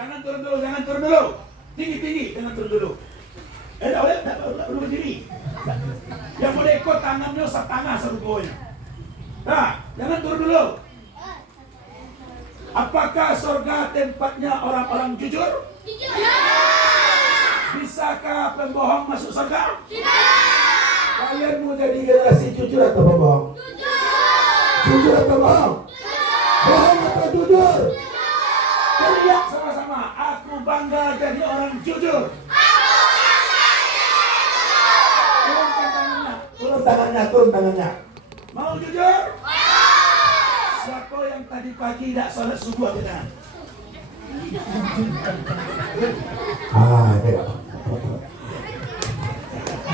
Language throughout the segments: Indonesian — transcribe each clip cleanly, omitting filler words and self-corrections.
Jangan turun dulu, jangan turun dulu. Tinggi, jangan turun dulu. Dah boleh berdiri. Yang boleh ikut tangannya setengah serugonya. Nah, jangan turun dulu. Apakah surga tempatnya orang-orang jujur? Jujur. Bisakah pembohong masuk surga? Tidak. Kalian mau jadi generasi jujur atau pembohong? Jujur. Jujur atau bohong? Bohong atau jujur? Teriak sama-sama, aku bangga jadi orang jujur. Turun tangannya. Mau jujur? Siapa yang tadi pagi tidak sholat subuh kita? Ya.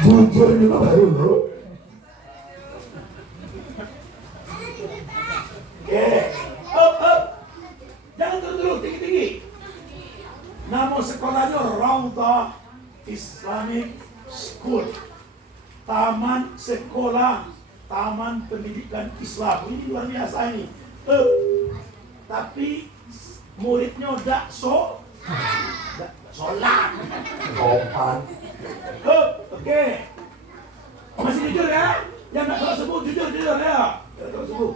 Jujur juga baru loh. Oke, up. Jangan turun dulu, tinggi. Nama sekolahnya Raudhah Islamic School. Taman sekolah, taman pendidikan Islam. Ini luar biasa ini. Tapi muridnya dak sholat. Sopan. Oke. Masih jujur ya? Yang nak sholat subuh jujur ya. Sholat subuh.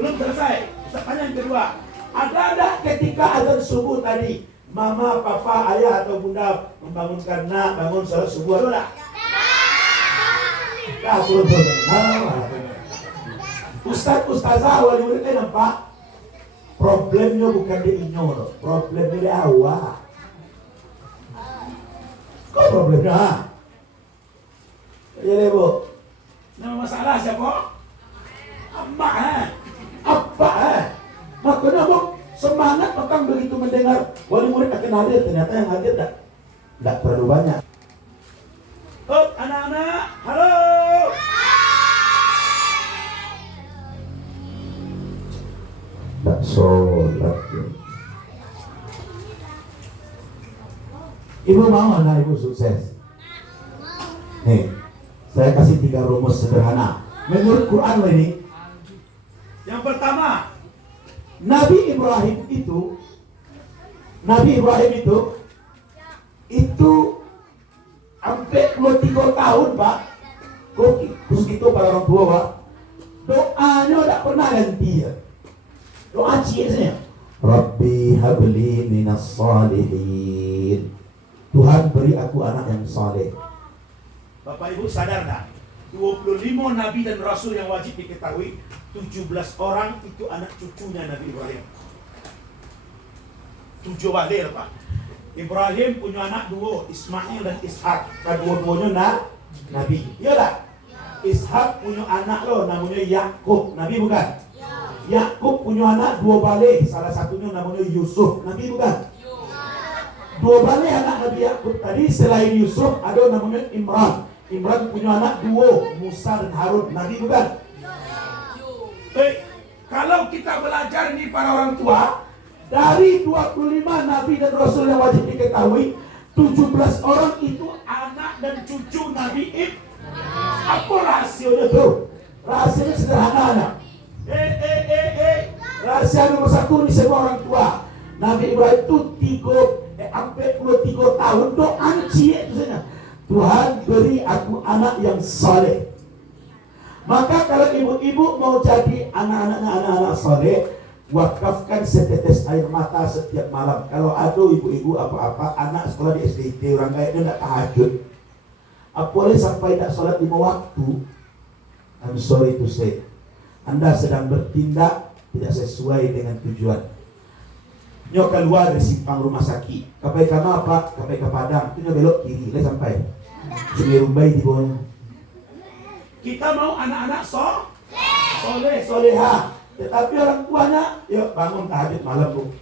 Belum selesai. Pertanyaan kedua. Ada tak ketika azan subuh tadi, mama, papa, ayah atau bunda membangunkan nak bangun sholat subuh? Ada tak? Turun. Ustazah wali muridnya nampak. Problemnya bukan di ignore, problemnya di awal. Kok problemnya? Ya Bu. Nama masalah siapa? Apa? Makanya Bu semangat orang begitu mendengar wali murid akan hadir, ternyata yang hadir tidak terlalu banyak. Anak-anak, halo. Tak sholat. Ibu mau anak ibu sukses? Nih, saya kasih 3 rumus sederhana menurut Quran ini. Yang pertama, Nabi Ibrahim itu sampai 23 tahun Pak. Terus gitu para orang tua Pak, doanya tidak pernah ganti ya. Doa cieknya, Rabbi habli minas salihin. Tuhan beri aku anak yang saleh. Bapak Ibu sadar tak? 25 Nabi dan Rasul yang wajib diketahui, 17 orang itu anak cucunya Nabi Ibrahim. 7 balir Pak. Ibrahim punya anak 2, Ismail dan Ishak. Kedua-duanya Nabi. Iya tak? Ishak punya anak loh, namanya Yakub. Nabi bukan? Yakub punya anak 2 balik, salah satunya namanya Yusuf. Nabi bukan? 2 balik anak Nabi Yakub tadi. Selain Yusuf ada namanya Imran. Imran punya anak 2, Musa dan Harun. Nabi bukan? Kalau kita belajar ini para orang tua, Dari 25 Nabi dan Rasul yang wajib diketahui, 17 orang itu anak dan cucu Nabi Ibrahim. apa rahasianya tuh? Rahasianya sederhana. Rahasia nomor 1 di semua orang tua. Nabi Ibrahim itu 33 tahun doa cie itu saja. Tuhan beri aku anak yang saleh. Maka kalau ibu-ibu mau jadi anak-anak saleh, wakafkan setetes air mata setiap malam. Kalau ada ibu-ibu apa-apa anak sekolah di SDT orang kaya dia tidak tahajud, apalagi sampai tidak sholat 5 waktu, I'm sorry to say, Anda sedang bertindak tidak sesuai dengan tujuan. Nyo keluar dari simpang rumah sakit, kapai ke apa? Kapai ke Padang, itu nyo belok kiri, le sampai Sumirumbai di bawahnya. Kita mau anak-anak Soleha. Tetapi orang tuanya, yuk bangun tahajud malam Bu.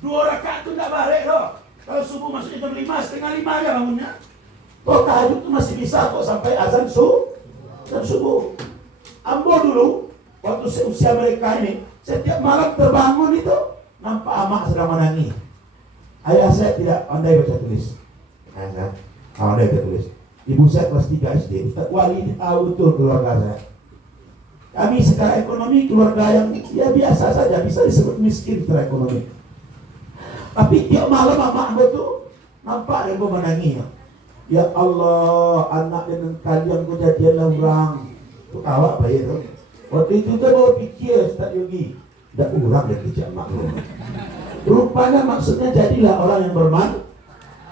2 rakaat itu tidak balik loh. Kalau subuh masuknya jam 5, setengah 5 aja bangunnya. Kok tahajud itu masih bisa kok sampai azan subuh. Ambo dulu, waktu seusia mereka ini, setiap malam terbangun itu, nampak amak sedang menangis. Ayah saya tidak pandai baca tulis. Ayah saya pandai baca tulis. Ibu saya kelas 3 SD, Ustaz Wali tahu betul keluarga saya. Kami secara ekonomi keluarga yang ya biasa saja, bisa disebut miskin secara ekonomi. Tapi tiap malam mak gue tuh nampak dia gue menangis. Ya Allah, anak dengan kalian gue jadilah orang. Tuh awak bayar tuh. Waktu itu tuh bawa pikir Ustaz Yogi. Dah orang yang dijak mak lu. Rupanya maksudnya jadilah orang yang berman.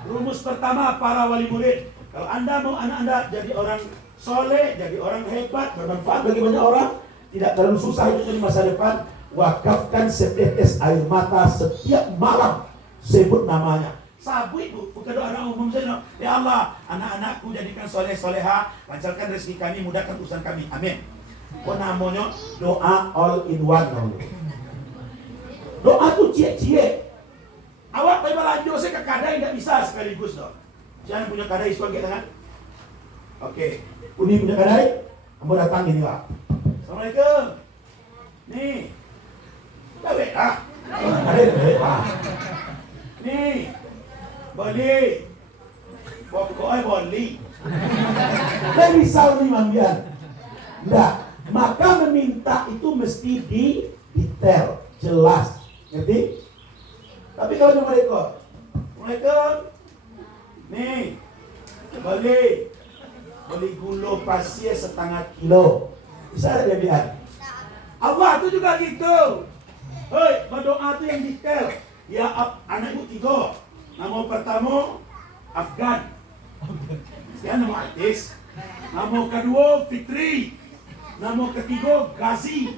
Rumus pertama para wali murid. Kalau Anda mau anak Anda jadi orang soleh, jadi orang hebat, bermanfaat bagi banyak orang, tidak terlalu susah itu di masa depan, wakafkan setetes air mata setiap malam, sebut namanya. Sabu itu bukan doa anak umum saja. Ya Allah, anak-anakku jadikan soleh soleha, lancarkan rezeki kami, mudahkan urusan kami. Amin. Kok namanya doa all in one namanya. Doa tuh cie-cie. Awak memang lanjut saya ke kadai tidak bisa sekaligus dong. Jangan punya kadai suka angkat tangan. Oke. Uni punya kadai, kamu datang gini lah. Assalamualaikum. Nih. Gawe ah. Kadai. Nih. Boleh. Pokoknya boleh. Saya risau nih Manggian. Enggak. Maka meminta itu mesti di detail, jelas. Ngerti? Tapi kalau cuma rekod, Assalamualaikum. Nih, beli gula pasir 1/2 kilo. Bisa ada dia. Allah itu juga gitu. Hei, berdoa itu yang detail. Ya anak ibu 3. Nama pertama Afgan. Sekian nama artis. Nama kedua Fitri. Nama ketiga Gazi.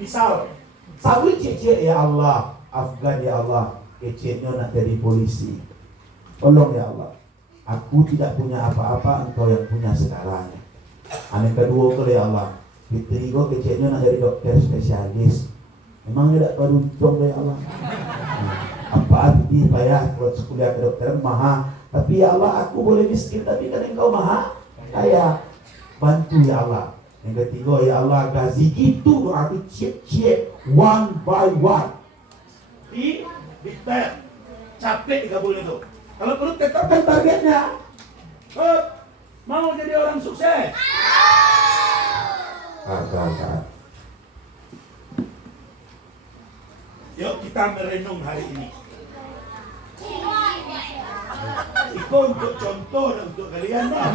Misal, sabun cicit ya Allah. Afgan ya Allah, kecilnya nak jadi polisi. Tolong ya Allah, aku tidak punya apa-apa, engkau yang punya segalanya. Yang kedua kali ya Allah, Fitri kau kecilnya nak jadi dokter spesialis. Memang tidak beruntung ya Allah. Apa arti payah buat sekolah kedokteran maha. Tapi ya Allah, aku boleh miskin, tapi kan engkau maha kaya. Bantu ya Allah. Yang ketiga ya Allah, gazi gitu doa cip-cip one by one. Di detail, capek gabung itu. Kalau perlu tetapkan targetnya. Mau jadi orang sukses? Yuk kita merenung hari ini. Itu untuk contoh dan untuk kalian bang.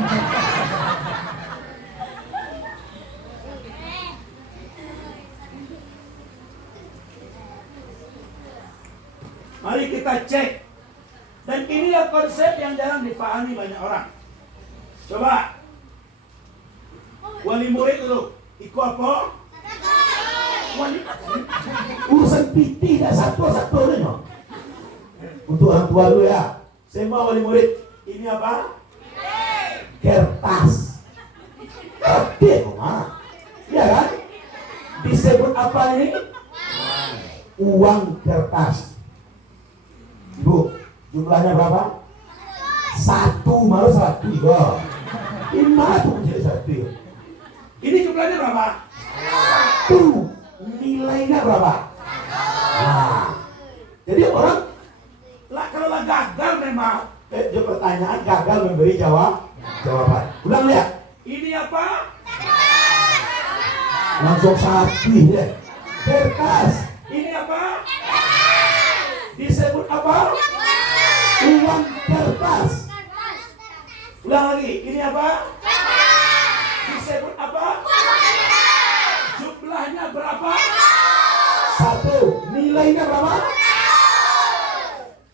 Mari kita cek. Dan inilah konsep yang jarang dipahami banyak orang. Coba. Wali murid dulu. Ikut apa? Wali. Urusan piti dah satu-satu ni. Untuk orang tua dulu ya. Saya mau wali murid. Ini apa? Kertas. Kertas. Ya kan? Disebut apa ini? Uang kertas. Bu, jumlahnya berapa? 1 malu 1 juga. Ini tuh menjadi 1. Ini jumlahnya berapa? 1. Nilainya berapa? Nah, jadi orang kalau gagal memang pertanyaan gagal memberi jawaban. Ulang lihat. Ini apa? Langsung 1 ya. Kertas. Ini apa? Disebut apa? Uang kertas. Ulang lagi. Ini apa? Disebut apa? Jumlahnya berapa? 1. Nilainya berapa?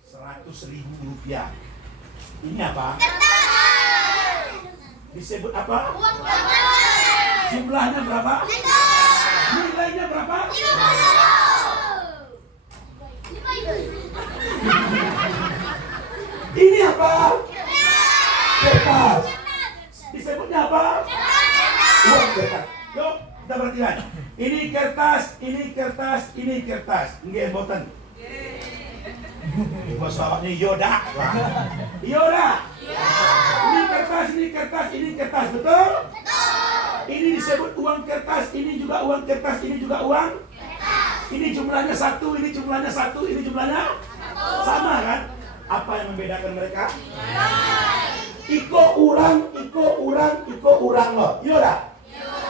100.000 rupiah. Ini apa? Disebut apa? Jumlahnya berapa? Nilainya berapa? Ini apa? Kertas. Disebutnya apa? Uang kertas. Yuk, kita perhatikan. Ini kertas, ini kertas, ini kertas. Nggih, mboten. Bos bapaknya Yoda. Yoda. Ini kertas, ini kertas, ini kertas. Betul? Ini disebut uang kertas, ini juga uang kertas, ini juga uang. Ini jumlahnya 1, ini jumlahnya 1, ini jumlahnya sama kan? Apa yang membedakan mereka? Iko urang loh. Iya dah.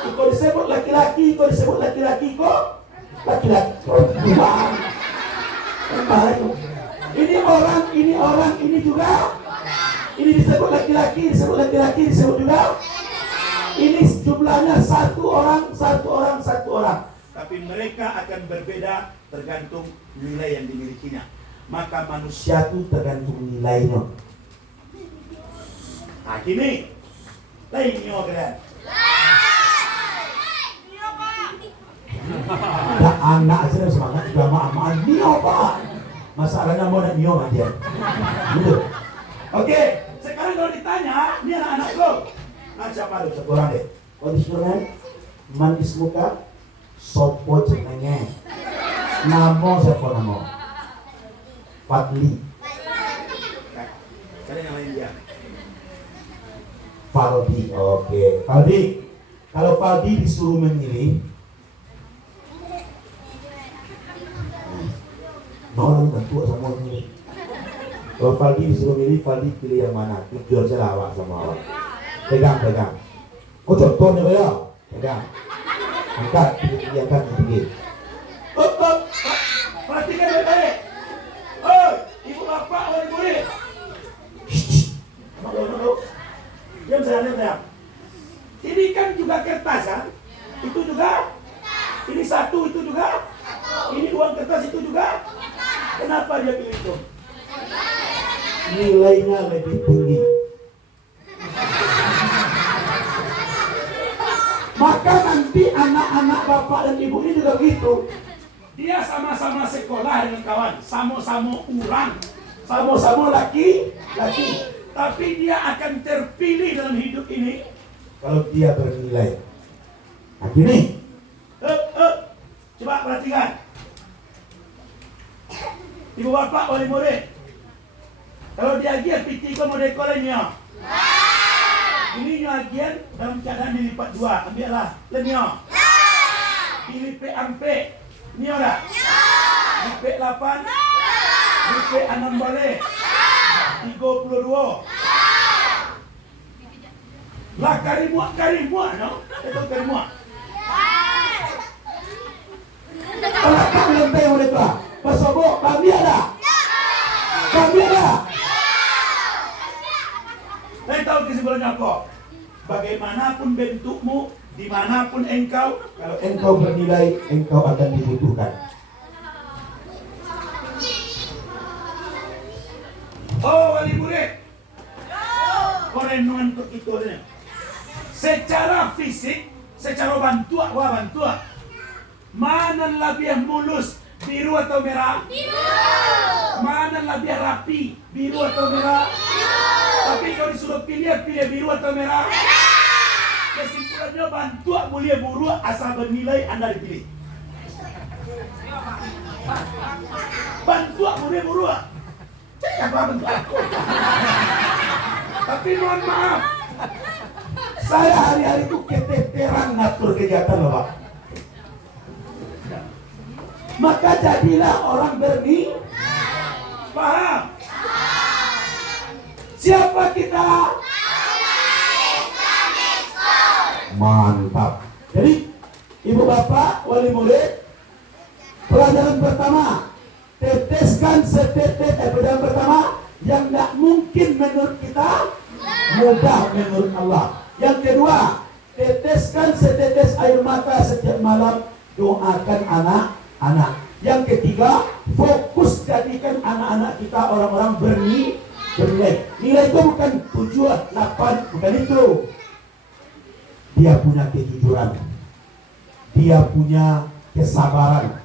Iko disebut laki-laki, iko disebut laki-laki, iko laki-laki. Uang. Apa itu? Ini orang, ini juga. Ini disebut laki-laki, disebut juga. Ini jumlahnya satu orang. Tapi mereka akan berbeda tergantung nilai yang dimilikinya. Maka manusia itu tergantung nilainya. Nah gini, lain nyo kalian. Ada anak aja semangat juga sama nio pak. Masalahnya mau nak nio dia. Gitu. Oke, sekarang kalau ditanya, ini anak-anak lo. Nah siapa lu? Satu orang deh. Kalau disuruh manis muka, sopo jenenge. Namo siapa namo? Fadli. Kalian yang lain dia. Faldi, oke. Faldi, kalau Faldi disuruh memilih, orang kan tua sama ini. Kalau Faldi disuruh milih, Faldi pilih yang mana? Jujur saya lawak sama awak. Pegang. Oh contohnya ya, pegang. Angkat, angkat tinggi. Perhatikan baik-baik. Oh, ibu bapak, orang murid. Malu. Diam saya. Ini kan juga kertas kan? Itu juga. Ini satu, itu juga. Ini uang kertas, itu juga. Kenapa dia pilih itu? Nilainya lebih tinggi. Maka nanti anak-anak bapak dan ibu ini juga begitu. Dia sama-sama sekolah dengan kawan, sama-sama orang, Sama-sama laki. tapi dia akan terpilih dalam hidup ini Kalau dia bernilai. Nah gini. Coba perhatikan. Ibu bapak oleh murid. Kalau dia agian piti ko mau dekornya. Ini agian dalam keadaan dilipat dua. Ambillah lenyo. Pilih P ampe. Ini ora. P 8. P 6 boleh. 32. Lah karimuak no? Itu karimuak. Kalau kau belum tahu mereka, pasobok kami ada. Saya tahu kesimpulannya apa? Bagaimanapun bentukmu, dimanapun engkau, Kalau engkau bernilai, engkau akan dibutuhkan. oh wali murid, korenuan itu secara fisik, secara bantua, mana lebih mulus, biru atau merah? Biru. Mana lebih rapi, biru atau merah? Tapi kalau disuruh pilih biru atau merah? Kesimpulannya bantua mulia buru asal bernilai Anda dipilih. Bantua mulia buru. Saya apa bentuk aku? Tapi mohon maaf, Saya hari-hari itu keteteran ngatur kegiatan Bapak. Maka jadilah orang berni. paham? Siapa kita? Mantap. Jadi ibu bapak wali murid, pelajaran pertama, teteskan setetes. Pelajaran pertama yang tidak mungkin menurut kita, mudah menurut Allah. Yang kedua, teteskan setetes air mata setiap malam, doakan anak-anak. Yang ketiga, fokus jadikan anak-anak kita orang-orang bernilai. Nilai itu bukan tujuan, 8, bukan itu. Dia punya kejujuran, dia punya kesabaran,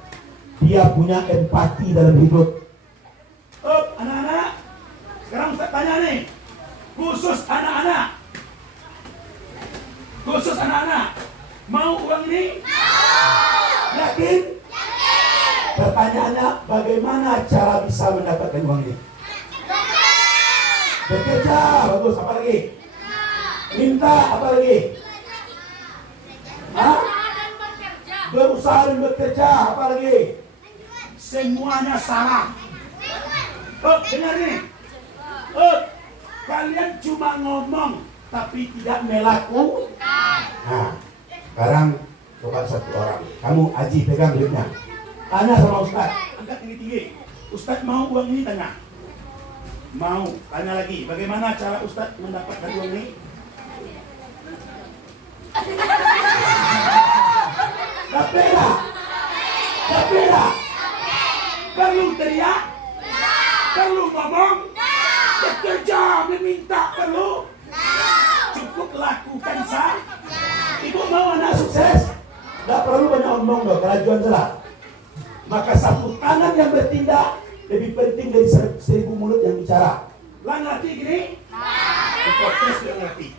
dia punya empati dalam hidup. Oh, anak-anak, sekarang Ustaz tanya nih, khusus anak-anak, mau uang ini? Yakin? Pertanyaannya, bagaimana cara bisa mendapatkan uang ini? Bekerja, bagus. Apa lagi? Minta, apa lagi? Berusaha dan bekerja, apa lagi? Semuanya salah. Oh, dengar nih. Oh, kalian cuma ngomong tapi tidak melakukan. Nah, sekarang coba satu orang. Kamu Aji pegang duitnya. Tanya sama Ustaz. Angkat tinggi-tinggi. Ustadz mau uang ini tanya? Mau. Tanya lagi, bagaimana cara Ustadz mendapatkan uang ini? Kapela. Perlu teriak? Perlu ngomong? Bekerja meminta perlu? Cukup lakukan sah? Ibu mau anak sukses? Gak perlu banyak omong dong, kerajuan jelas. Maka satu tangan yang bertindak lebih penting dari 1000 mulut yang bicara. Lah ngerti gini? Protes yang ngerti.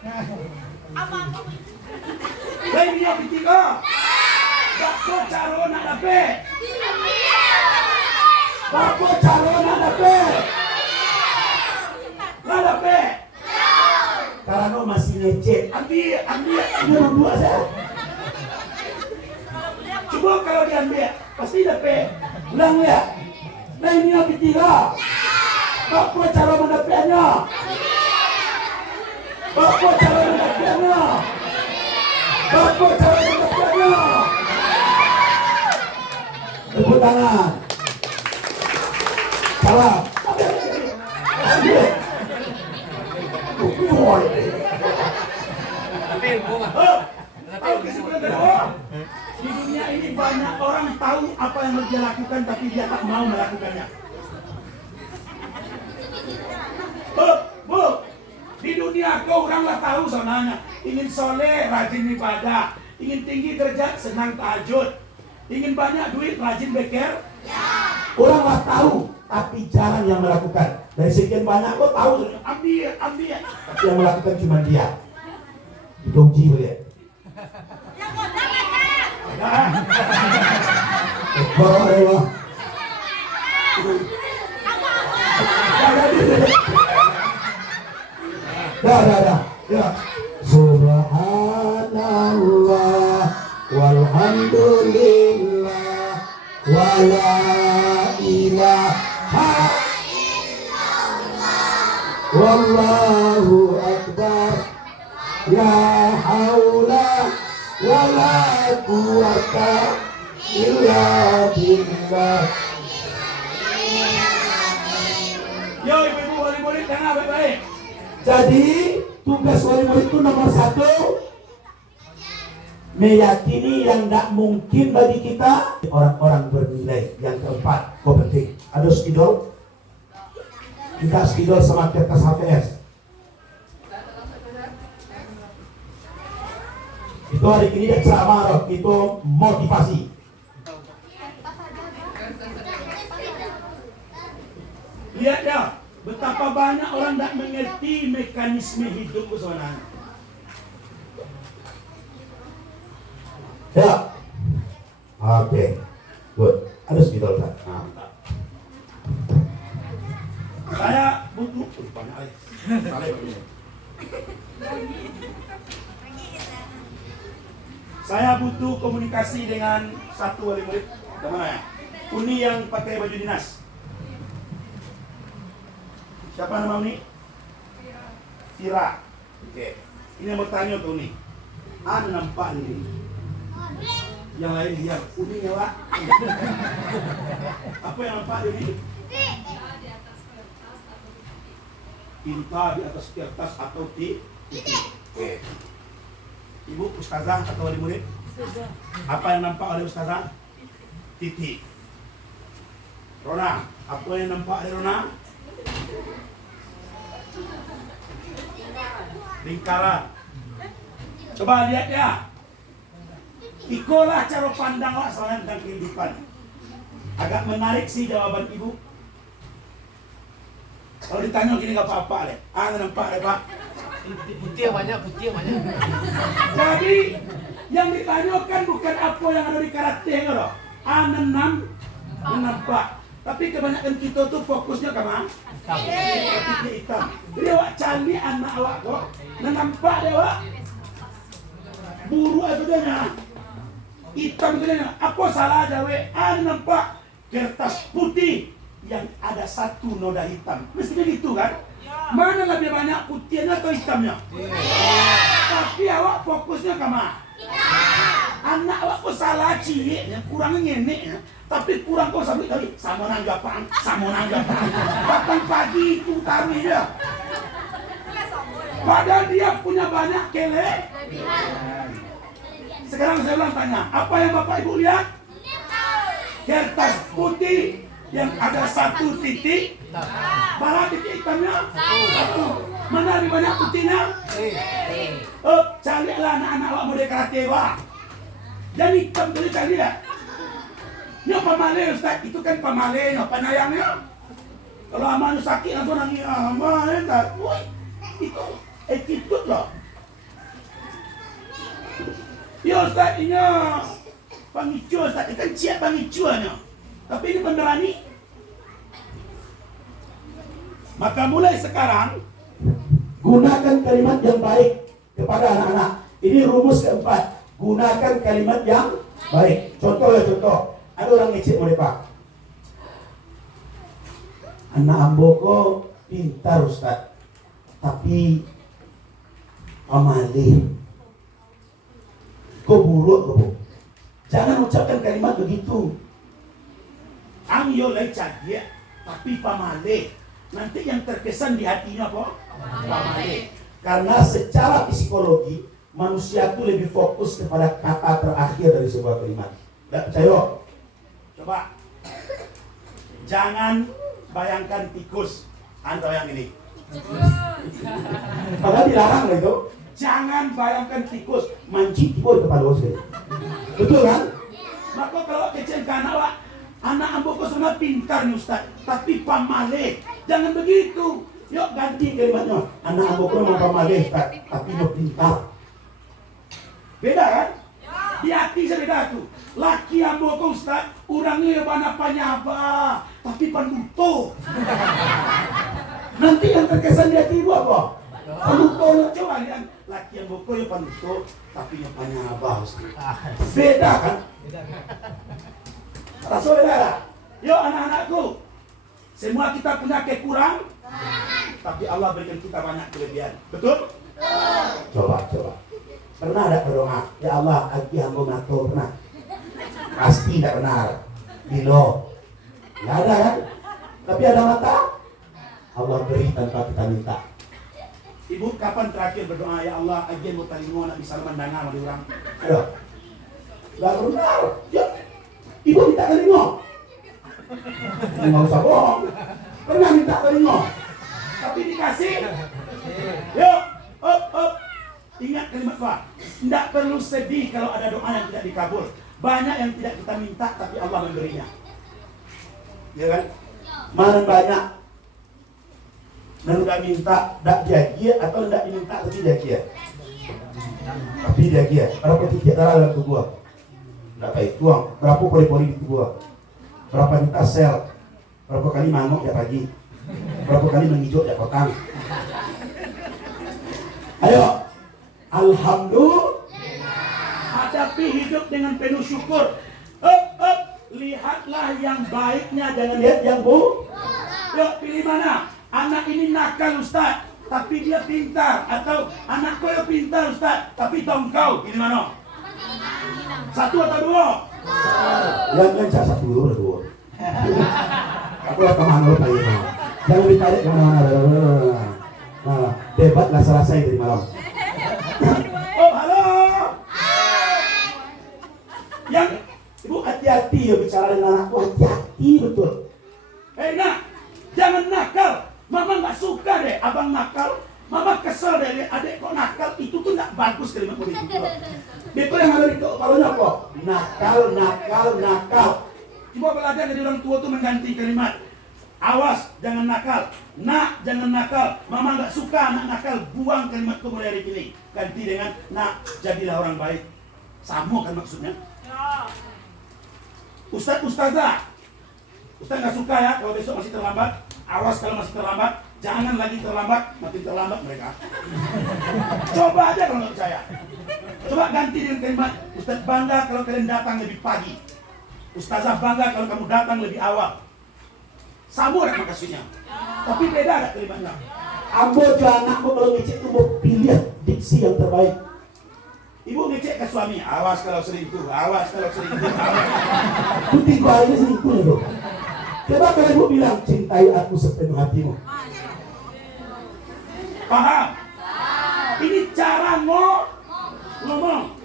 Lain dia bertiga. Bako caro nak dapat. Bako caro nak dapat. Nak dapat. Karena masih ngecek. Ambil dua saya. Coba kalau diambil, pasti dapat. Ulang ya. Nah ini yang ketiga. Bako cara mendapatnya. Bako cara mendapatnya. Bako cara mendapatnya. Tepuk tangan. Salam. Ambil. Di dunia ini banyak orang tahu apa yang harus dia lakukan tapi dia tak mau melakukannya. Bu, di dunia kau oranglah tahu sonanya. Ingin soleh, rajin ibadah. Ingin tinggi derajat, senang tahajud. Ingin banyak duit, rajin beker. Oranglah tahu, tapi jarang yang melakukan. Dari sekian banyak kau tahu, ambil. Tapi yang melakukan cuma dia. Diuji boleh. Dah. Ya. Subhanallah walhamdulillah wala ilaha wallahu akbar la haula wala quwata illa billah. Yo ibu-ibu wali murid dengar baik-baik. Jadi tugas wali murid itu nomor 1, meyakini yang tidak mungkin bagi kita, orang-orang bernilai. Yang keempat, penting ada spidol. Kita spidol sama kertas HVS. Itu hari ini tidak ceramah, itu motivasi. Lihat ya, betapa banyak orang tidak mengerti mekanisme hidup personal. Ya, oke, good. Ada spidol kan? Saya butuh banyak air. Saya butuh komunikasi dengan satu wali murid. Kemana ya? Uni yang pakai baju dinas. Siapa nama Uni? Fira. Oke. Ini yang bertanya ke Uni. Anda nampak ini? Yang lain diam. Uni ya Pak. Apa yang nampak ini? Tinta di atas kertas atau titik. Oke. Ibu ustazah atau wali murid? Apa yang nampak oleh ustazah? Titik. Rona, apa yang nampak oleh Rona? Lingkaran. Coba lihat ya. Ikolah cara pandang awak tentang kehidupan. Agak menarik sih jawaban ibu. Kalau ditanya gini gak apa-apa deh. Nampak deh Pak. Putih banyak. Jadi yang ditanyakan bukan apa yang ada di karakter loh. Nampak. Tapi kebanyakan kita tuh fokusnya ke mana? Titik hitam. Jadi awak cari anak awak kok. Nampak deh awak. Buruk itu dia. Hitam itu dia. Apa salah jawe? Nampak kertas putih yang ada satu noda hitam. Mestinya gitu kan? Mana lebih banyak putihnya atau hitamnya? Tapi awak fokusnya ke mana? Anak awak kok salah cie, ya, kurang ngenek ya. Tapi kurang kau sampai tadi sama nanggapan. Bahkan pagi itu taruh dia. Padahal dia punya banyak kelebihan. Sekarang saya ulang tanya, apa yang Bapak Ibu lihat? Kertas putih yang ada 1 titik. Mana titik hitamnya? 1. Mana lebih banyak putihnya? Carilah anak-anak awak model karate wah. Dan hitam tadi cari ya. Ini pamale Ustaz, itu kan pamale, panayangnya. Kalau aman sakit langsung nangis, aman tak. Woi, itu attitude loh. Ya Ustaz, ini pangicu Ustaz, ikan ciat pangicuannya. Tapi ini pemberani. Maka mulai sekarang gunakan kalimat yang baik kepada anak-anak. Ini rumus keempat. Gunakan kalimat yang baik. Contoh ya contoh. Ada orang ngecek oleh Pak. Anak amboko pintar Ustaz, tapi pamale. Kau buruk kau. Jangan ucapkan kalimat begitu. ang yo lay cagia, tapi pamale. Nanti yang terkesan di hatinya apa? Pamale. Karena secara psikologi manusia itu lebih fokus kepada kata terakhir dari sebuah kalimat. Tidak percaya? Coba. Jangan bayangkan tikus. Anda yang ini. Padahal dilarang loh itu. Jangan bayangkan tikus. Mancing tikus kepala saya. Betul kan? Maka kalau kecil ke anak amboko sana pintar nih Ustaz, tapi pamale. Jangan begitu. Yuk ganti kalimatnya. Anak amboko memang pamale Ustaz, tapi dia pintar. Beda kan? Di hati saya beda tuh. Laki amboko Ustaz, orangnya banyak panyaba, tapi panuto. Nanti yang terkesan di hati ibu apa? Panuto. Coba lihat. Laki amboko ya panuto, tapi yang panyaba Ustaz. Beda kan? Rasa beda. Yuk anak-anakku, semua kita punya kekurangan, tapi Allah berikan kita banyak kelebihan. Betul? Coba. Pernah ada berdoa, ya Allah, agi hamba nato pernah? Pasti tidak benar. Bilo. Tidak ada kan? Tapi ada mata. Allah beri tanpa kita minta. Ibu kapan terakhir berdoa, ya Allah, agen mau talingo nak bisa mendengar sama orang? Ayo. Tidak benar. Ya. Ibu minta talingo. Nggak usah bohong. Pernah minta talingo. Tapi dikasih. Yuk, up. Ingat kalimat Pak. Tidak perlu sedih kalau ada doa yang tidak dikabul. Banyak yang tidak kita minta, tapi Allah memberinya. Ya kan? Mana banyak Tidak minta, tidak jagia atau tidak diminta tapi jagia. Tapi jagia. Berapa titik darah dalam tubuh? Tidak baik tuang. Berapa pori-pori di tubuh? Berapa juta sel? Berapa kali mangok ya pagi? Berapa kali menghijau ya petang? Ayo. Alhamdulillah. hadapi hidup dengan penuh syukur. Lihatlah yang baiknya, jangan lihat yang buruk. Yuk pilih mana? Anak ini nakal Ustaz, tapi dia pintar. Atau anak kau pintar Ustaz, tapi tongkau. Pilih mana? 1 atau 2? Yang ngancak 1 dua. Aku lah kemana lo tanya. Jangan ditarik kemana-mana. Nah, debatlah selesai dari malam. Oh halo. Yang Ibu hati-hati ya bicara dengan anakku, hati-hati betul. nak, jangan nakal. Mama nggak suka deh abang nakal. Mama kesel deh adik kok nakal. Itu tuh nggak bagus kalimat begitu. Itu yang ada di kepalanya apa? Nakal. Coba belajar dari orang tua tuh mengganti kalimat. Awas, jangan nakal. Nak, jangan nakal. Mama nggak suka anak nakal. Buang kalimat itu mulai hari ini. Ganti dengan nak, jadilah orang baik. Sama kan maksudnya? Ustazah nggak suka ya kalau besok masih terlambat. Awas kalau masih terlambat. Jangan lagi terlambat. Makin terlambat mereka. Coba aja kalau nggak percaya. Coba ganti dengan kalimat. Ustaz bangga kalau kalian datang lebih pagi. Ustazah bangga kalau kamu datang lebih awal. Sama ada makasihnya. Tapi beda ada kalimatnya. Ambo juga anakmu kalau ngecek itu mau pilih diksi yang terbaik. Ibu ngecek ke suami, awas kalau selingkuh, awas kalau selingkuh, awas. Itu 3 hari ini selingkuh ya, bro. Coba kalau ibu bilang, cintai aku sepenuh hatimu. Paham? Ini cara ngomong.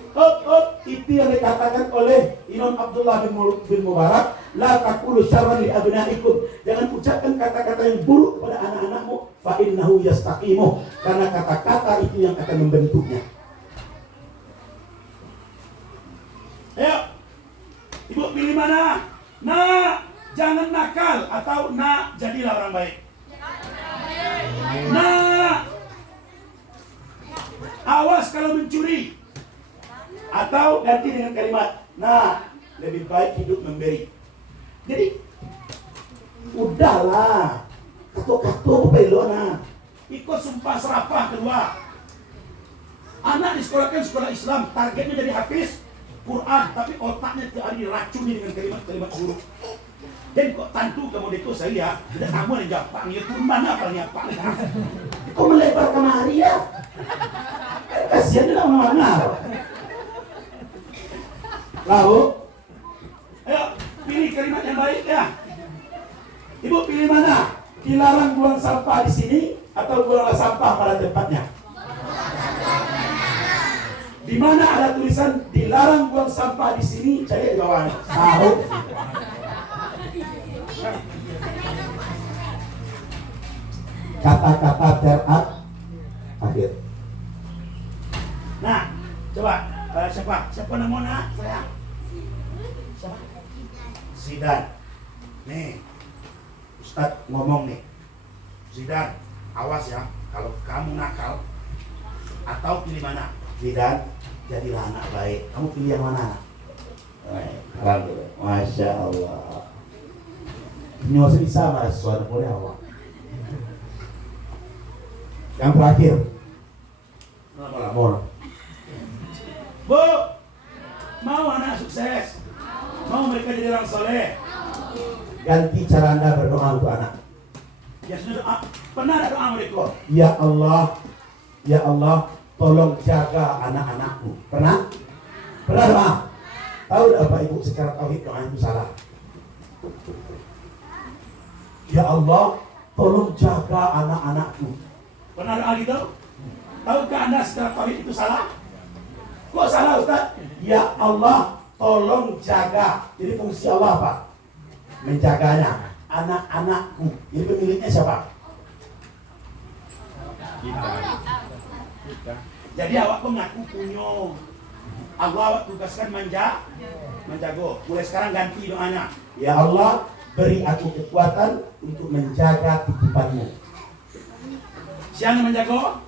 Itu yang dikatakan oleh Imam Abdullah bin Mubarak, la taqulu syarran li abnaikum. Jangan ucapkan kata-kata yang buruk pada anak-anakmu, fa innahu yastaqimu. Karena kata-kata itu yang akan membentuknya. Ayo, ibu pilih mana? Nak, jangan nakal, atau nak, jadilah orang baik. Nak, awas kalau mencuri. Atau ganti dengan kalimat, nah, lebih baik hidup memberi. Jadi, udahlah, kato-kato pelona, ikut sumpah serapah kedua. Anak disekolahkan sekolah Islam, targetnya jadi hafiz Quran, tapi otaknya hari diracuni dengan kalimat-kalimat buruk. Dan kok tantu kamu itu saya, tidak kamu yang Jepang, ya pun mana apa yang Jepang. Kok melebar kemari ya? Kasihan dia orang-orang. Lalu, ayo pilih kalimat yang baik ya. ibu pilih mana? Dilarang buang sampah di sini atau buanglah sampah pada tempatnya? Di mana ada tulisan dilarang buang sampah di sini? Cari di bawahnya. Tahu? Kata-kata terakhir. Nah, coba siapa namanya saya? Siapa? Zidan. Nih, Ustadz ngomong nih, Zidan, awas ya, kalau kamu nakal atau pilih mana? Zidan, jadilah anak baik. Kamu pilih yang mana? Alhamdulillah. Masya Allah. Ini masih bisa mas, suara boleh awak. Yang terakhir. Mau. Bu, mau anak sukses? Mau mereka jadi orang soleh? Ganti cara Anda berdoa untuk anak. Ya sudah doa. Pernah ada doa mereka? Ya Allah, tolong jaga anak-anakku. Pernah? Pernah doa? Tahu Bapak Ibu secara tauhid doa itu salah. Ya Allah, tolong jaga anak-anakku. Pernah doa gitu? Tahukah Anda secara tauhid itu salah? Kok salah Ustaz? Ya Allah, tolong jaga. Jadi fungsi Allah apa? Menjaganya. Anak-anakku. Jadi pemiliknya siapa? Kita. Jadi awak mengaku punya. Allah awak tugaskan menjago. Mulai sekarang ganti doanya. Ya Allah, beri aku kekuatan untuk menjaga titipanmu. Siapa yang menjago?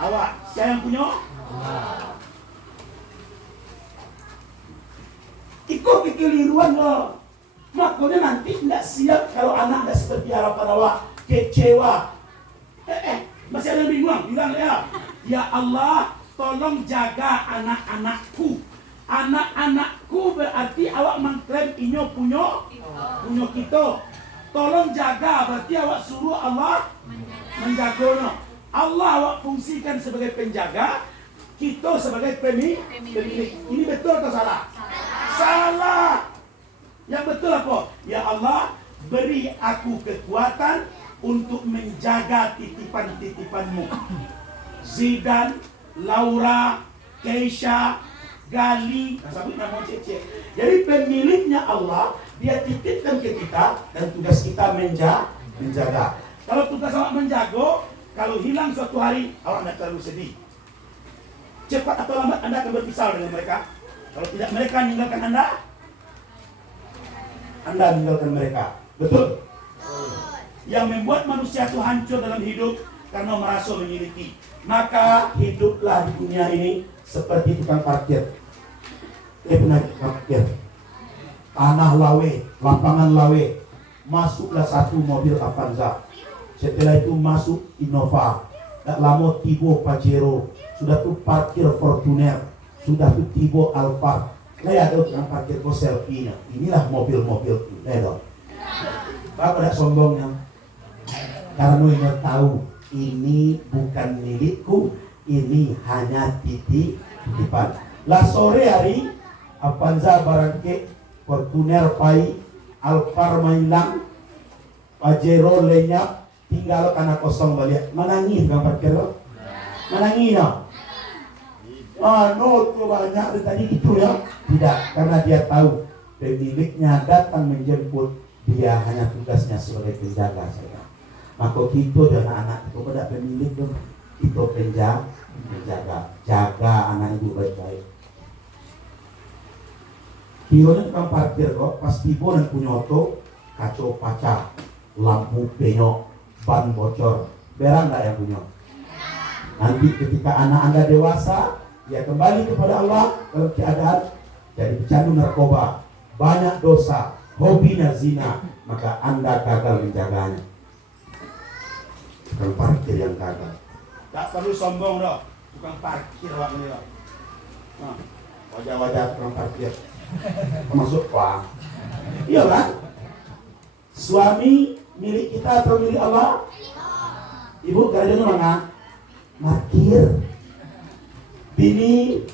Awak. Siapa yang punya? Ikut kekeliruan loh. Makanya nanti tidak siap kalau anak tidak seperti harapan awak. Kecewa. Masih ada yang bingung. Bilang ya. Ya Allah, tolong jaga anak-anakku. Anak-anakku berarti awak mengklaim inyo punya kita. Tolong jaga berarti awak suruh Allah menjaganya. Allah awak fungsikan sebagai penjaga, kita sebagai pemilik. Ini betul atau salah? Salah. Yang betul apa? Ya Allah, beri aku kekuatan untuk menjaga titipan-titipanmu. Zidan, Laura, Keisha, Gali, sebut nama cece. Jadi pemiliknya Allah, dia titipkan ke kita dan tugas kita menjaga. Kalau tugas awak menjaga, kalau hilang suatu hari, awak tidak terlalu sedih. Cepat atau lambat Anda akan berpisah dengan mereka. Kalau tidak mereka meninggalkan Anda meninggalkan mereka. Betul? Yang membuat manusia itu hancur dalam hidup karena merasa memiliki. Maka hiduplah di dunia ini seperti tukang parkir. Pernah parkir. Tanah lawe, lapangan lawe. Masuklah satu mobil Avanza. Setelah itu masuk Innova. Tak lama tiba Pajero. Sudah tuh parkir Fortuner. Sudah tuh tiba Alphard. Saya ada tukang parkir ko selfie-nya. Inilah mobil-mobil itu. Dong. Bapak tidak sombongnya. Karena ingin tahu ini bukan milikku, ini hanya titipan. La sore hari Avanza barangke Fortuner pai Alfarma hilang Pajero lenyap tinggal karena kosong balik. Manangin kan parkir lo? Manangin no? No tuh banyak tadi itu ya. Tidak, karena dia tahu pemiliknya datang menjemput, dia hanya tugasnya sebagai penjaga saja. Maka kita dan anak itu pada pemilik dong, itu penjaga, jaga anak ibu baik-baik. Kironya tukang parkir kok, pas tiba dan punya auto, kacau pacar, lampu penyok, ban bocor, berang nggak yang punya? Nanti ketika anak anda dewasa, dia kembali kepada Allah dalam keadaan jadi pecandu narkoba, banyak dosa, hobinya zina, maka anda gagal menjaganya. Tukang parkir yang gagal. Tak perlu sombong doh, tukang parkir wak ini doh. Nah, wajah-wajah tukang parkir. Termasuk Pak. Iya kan? Suami milik kita atau milik Allah? Ibu kerjanya mana? Parkir. Bini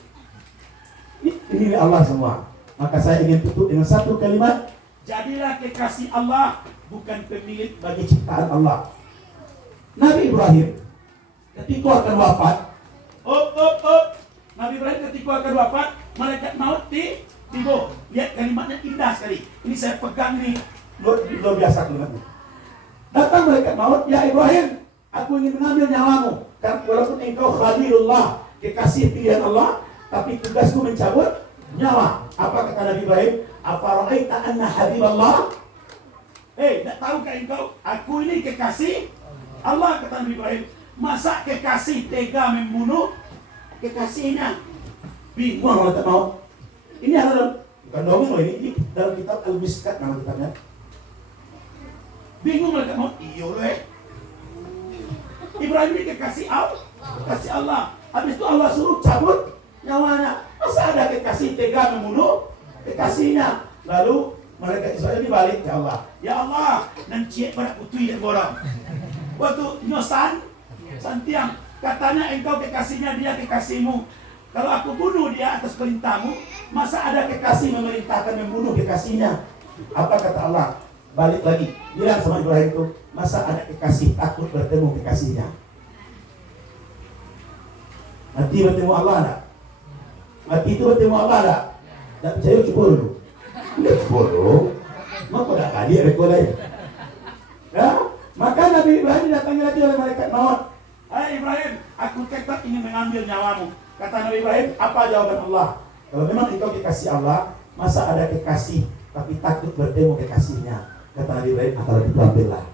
ini milik Allah semua. Maka saya ingin tutup dengan satu kalimat. Jadilah kekasih Allah, bukan pemilik Bagi ciptaan Allah. Nabi Ibrahim ketika akan wafat, Nabi Ibrahim ketika akan wafat, malaikat maut tiba. Lihat kalimatnya indah sekali. Ini saya pegang nih. luar biasa kalimatnya. Datang malaikat maut, ya Ibrahim, aku ingin mengambil nyawamu. Karena walaupun engkau Khalilullah, kekasih pilihan Allah, tapi tugasku mencabut nyawa. Apa kata Nabi Ibrahim? Afara'aita anna habiballah? Tak tahukah engkau, aku ini kekasih Allah, kata Nabi Ibrahim. Masa kekasih tega membunuh kekasihnya? Bingung malaikat maut. Ini adalah bukan dongeng loh, ini dalam kitab Al-Miskat nama kitabnya. Bingung malaikat maut. Iya loh Ibrahim ini kekasih Allah. Habis itu Allah suruh cabut nyawanya. Masa ada kekasih tega membunuh kekasihnya? Lalu malaikat Israel dibalik, ya Allah. Ya Allah, dan ciek pada putui dan borong. Waktu nyosan, santiang, katanya engkau kekasihnya, dia kekasihmu. Kalau aku bunuh dia atas perintahmu, masa ada kekasih memerintahkan membunuh kekasihnya? Apa kata Allah? Balik lagi, bilang sama Ibrahim itu, masa ada kekasih takut bertemu kekasihnya? Mati bertemu Allah tak? Mati itu bertemu Allah tak? Tak percaya coba dulu. Dia coba dulu. Maka tak kali rekod lain. Ya? Maka Nabi Ibrahim datangi lagi oleh malaikat maut. Hai Ibrahim, aku tetap ingin mengambil nyawamu. Kata Nabi Ibrahim, apa jawaban Allah? Kalau memang engkau kekasih Allah, masa ada kekasih tapi takut bertemu kekasihnya? Kata Nabi Ibrahim, kalau itu ambillah.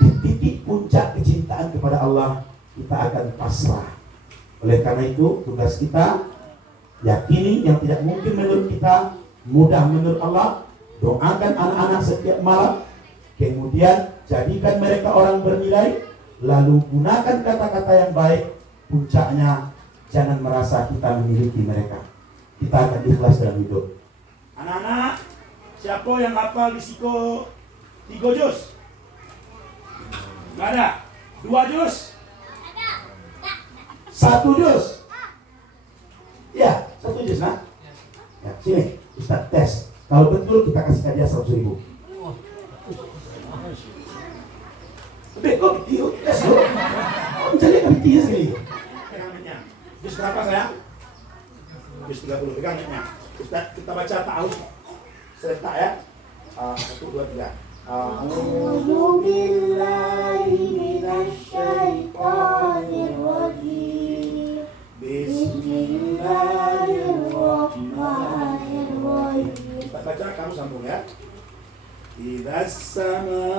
Di titik puncak kecintaan kepada Allah, kita akan pasrah. Oleh karena itu, tugas kita yakini yang tidak mungkin menurut kita, mudah menurut Allah. Doakan anak-anak setiap malam, kemudian jadikan mereka orang bernilai, lalu gunakan kata-kata yang baik. Puncaknya, jangan merasa kita memiliki mereka. Kita akan ikhlas dalam hidup. Anak-anak, siapa yang hafal risiko 3 juz? Nggak ada. 2 juz? 1 juz? Ya, 1 juz nah. Ya, sini, Ustaz tes. Kalau betul kita kasih hadiah 100.000. Tapi kok betul tes loh? Kok mencari hadiah sekali? Juz berapa sayang? Juz 30, pegang netnya. Ustaz, kita baca ta'awud serentak ya. 1, 2, 3. A'udzu billahi minasyaitonir rajim. Bismillahirrahmanirrahim. Ustaz baca, kamu sambung ya. Idzas samaa'un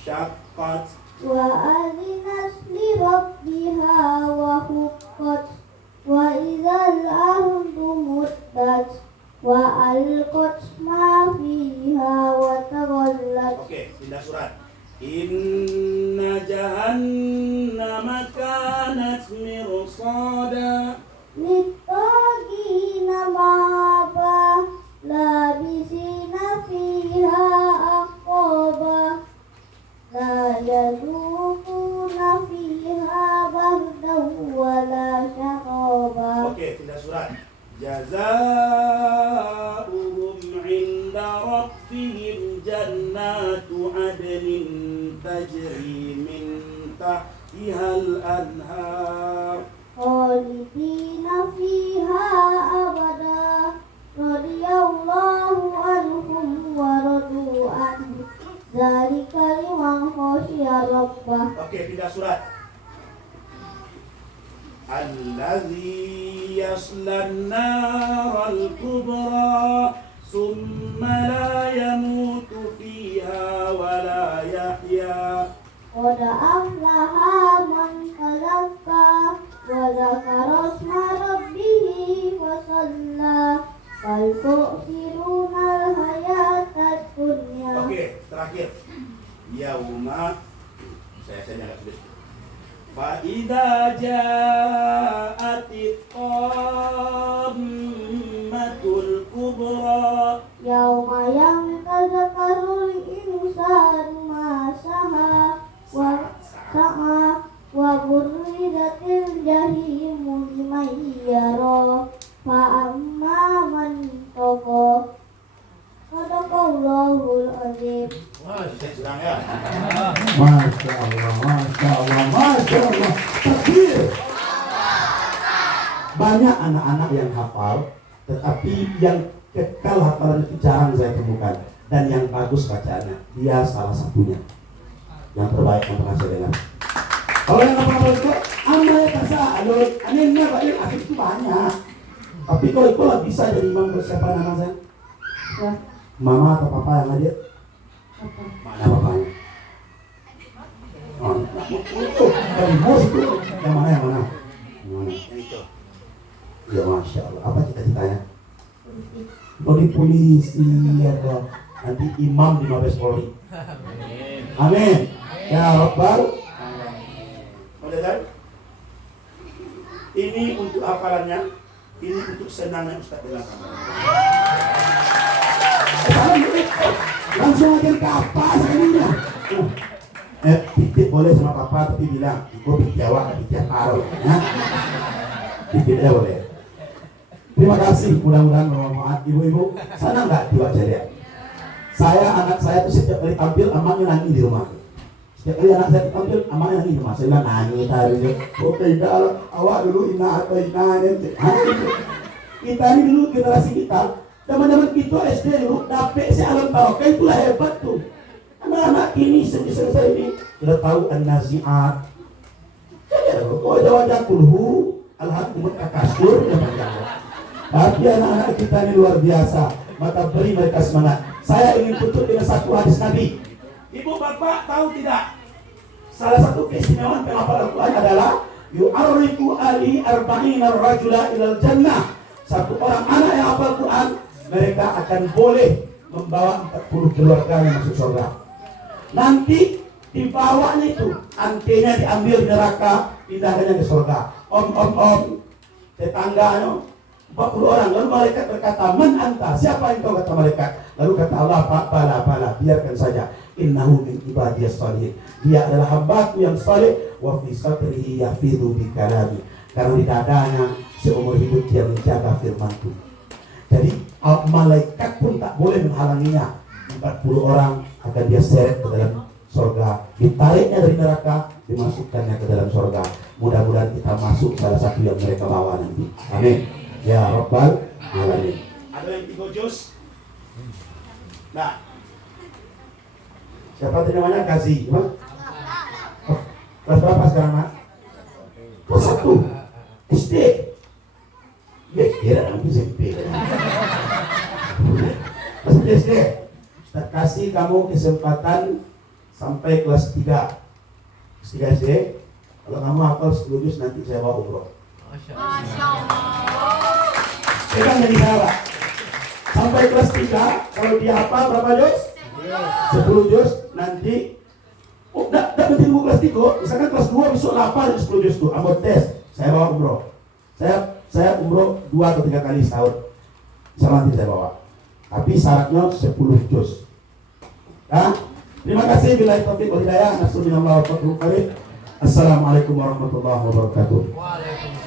syaqqat Wa adhinat li rabbiha wa huqqat. Wa idzal ardu muddat. Wa alqat ma fiha wa taghallat. Oke, pindah surat. Inna jahannama kanat mirsada. Littaqina ma'aba labisina fiha aqaba. La yadukuna fiha bardan jannatu adnin tajri min tahtihal anhar khalidina fiha abada radhiyallahu anhum wa radu anhu dzalika liman khashiya rabbah. Oke, pindah surat. Allazi yaslan naral kubra summa la yamutu fiha wa la yahya. Qad aflaha man tazakka wa dzakara isma rabbih fa shalla bal tu'thirunal hayatad dunya. Oke, terakhir. Yauma saya jangan tulis. Fa idza ja'atit qammatul kubra Yauma yang tazakkarul insanu ma sa'a wa sa'a wa burrizatil jahimu liman yara fa amma man tagha. Sadaqallahul azim. Wah, saya curang ya. Masya Allah, Masya Allah, Masya Allah. Takbir. Banyak anak-anak yang hafal, tetapi yang kekal hafalan itu jarang saya temukan. Dan yang bagus bacaannya, dia salah satunya. Yang terbaik yang pernah saya dengar. Kalau yang hafal itu, amai kasa, anehnya banyak, akhir itu banyak. Tapi kalau itu bisa jadi imam, siapa nama saya? Ya, Mama atau papa yang hadir? apa? Mana bapaknya? Oh, itu dari bos itu. Yang mana? Yang mana? Itu. Ya Masya Allah. Apa cita-citanya? Oh, di polisi ya Allah. Nanti imam di Mabes Polri. Amin. Ya Rabbal. Kan? Ini untuk hafalannya, ini untuk senangnya Ustaz bilang. Langsung aja ke apa sekalinya. Titip boleh sama papa, tapi bilang gue Jawa, Jawa Paro, ya. Titip ya boleh. Terima kasih, mudah-mudahan bermanfaat. Ibu-ibu, sana nggak diwajar ya? Anak saya tuh setiap kali tampil, amaknya nangis di rumah. Setiap kali anak saya tampil, amaknya nangis di rumah. Saya bilang nangis tadi. Oke, kalau awak dulu ina atau ina kita ini dulu generasi kita. Teman-teman kita SD dulu dapet si alam tawakal itulah hebat tuh. Anak-anak ini selesai ini sudah tahu an-nazi'at. Oh wajah kulhu alhamdulillah kakasur ya panjang. Tapi anak-anak kita ini luar biasa. Maka beri mereka semangat. Saya ingin tutup dengan satu hadis Nabi. Ibu bapak tahu tidak? Salah satu keistimewaan penghafal Al-Quran adalah yu'arriku ali arba'ina rajula ilal jannah. Satu orang anak yang hafal Quran, mereka akan boleh membawa 40 keluarga yang masuk surga. Nanti di bawahnya itu antenya diambil di neraka, pindahkannya ke surga. Om, tetangganya 40 orang. Lalu malaikat berkata, man anta, siapa yang kau, kata malaikat. Lalu kata Allah, bala, biarkan saja. Innahu min ibadiyas shalihin. Dia adalah hambaku yang saleh. Wa fi satrihi yafidhu bi kalami. Karena di dadanya seumur hidup dia menjaga firmanku. Jadi malaikat pun tak boleh menghalanginya. 40 orang akan dia seret ke dalam surga, ditariknya dari neraka, dimasukkannya ke dalam surga. Mudah-mudahan kita masuk salah satu yang mereka bawa nanti. Amin. Ya Rabbal Alamin. Ada yang 3 juz? Nah, siapa tadi namanya? Gazi. Oh, kelas berapa sekarang, Mak? Kelas 1 SD. Ya, kira nanti SMP. Kelas SD. Kita kasih kamu kesempatan sampai kelas 3. Kelas 3 SD. Kalau kamu hafal 10 juz nanti saya bawa umroh. Masya Allah. Pegang dari saya. Sampai kelas 3, kalau dia hafal berapa juz? 10 juz nanti. Oh, enggak penting buku kelas 3. Misalkan kelas 2 besok hafal 10 juz tuh, ambil tes. Saya bawa umroh. Saya umroh 2 atau 3 kali setahun. Sama nanti saya bawa. Tapi syaratnya 10 juz. Nah, terima kasih. Billahi taufiq wal hidayah. Assalamualaikum warahmatullahi wabarakatuh. Waalaikumsalam.